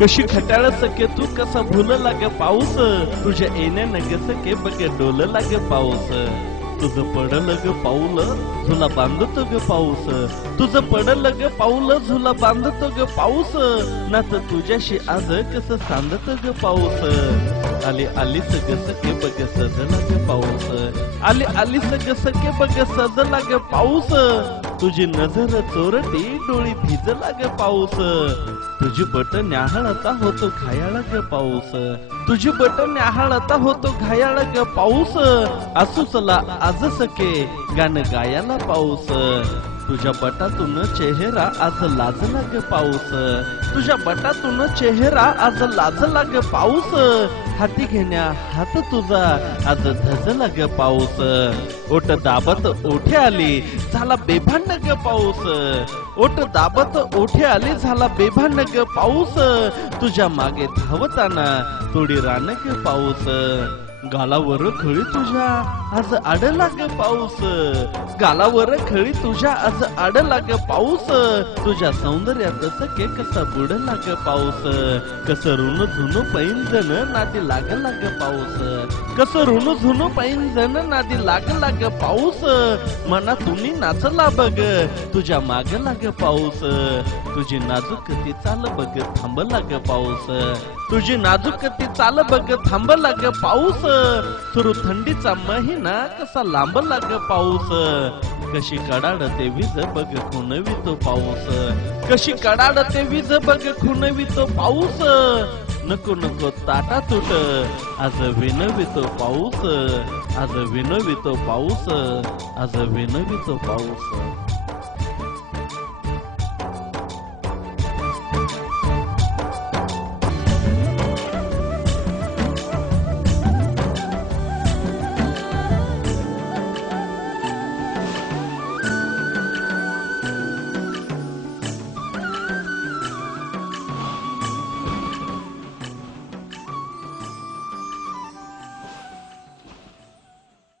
कशी खट्याळ सके तू कसा भूल लाग पाऊस तुझ्या येण्यानं ग सके बघ डोल लाग पाऊस तुझं पडल ग पाऊल झुला बांधतो ग पाऊस तुझं पडल ग पाऊल झुला बांधतो ग पाऊस नात तुझ्याशी आज कसं सांधत ग पाऊस आली आली सग सके बघ सजला ग पाऊस आली आली सग सके बघ सजला ग पाऊस तुझी नजर चोरटी डोळी भिजला ग पाऊस तुझी बट न्याहाळता होतो घायाळ ग पाऊस तुझी बट न्याहाळता होतो घायाळ ग पाऊस असू चला आज सके गाणं गायाला पाऊस तुझ्या बटातून चेहरा आज लाजला ग पाऊस तुझ्या बटातून चेहरा आज लाजला ग पाऊस हाती घेण्या हात तुझा आज धजला ग पाऊस ओट दाबत ओठे आली झाला बेभान ग पाऊस ओट दाबत ओठे आली झाला बेभान ग पाऊस तुझ्या मागे धावताना थोडी रान ग पाऊस गालावर खळी तुझ्या आज आडला ग पाऊस गालावर खळी तुझ्या आज आडला ग पाऊस तुझ्या सौंदर्यात सके कसा बुडला ग पाऊस कस ऋण झुनू पैंजन नादी लागला ग पाऊस कस ऋण झुनू पैंजन नादी लागला ग पाऊस मनातून नाचला बघ तुझ्या मागला ग पाऊस तुझी नाजूक ती चाल बघ थांबला ग पाऊस तुझी नाजूक ती चाल बघ थांबला ग पाऊस सुरू थंडीचा महिना कसा लांबला ग पाऊस कशी कडाडते वीज बघ खुणवितो पाऊस कशी कडाडते वीज बघ खुणवितो पाऊस नको नको ताटा तुट आज विनवितो पाऊस आज विनवितो पाऊस आज विनवितो पाऊस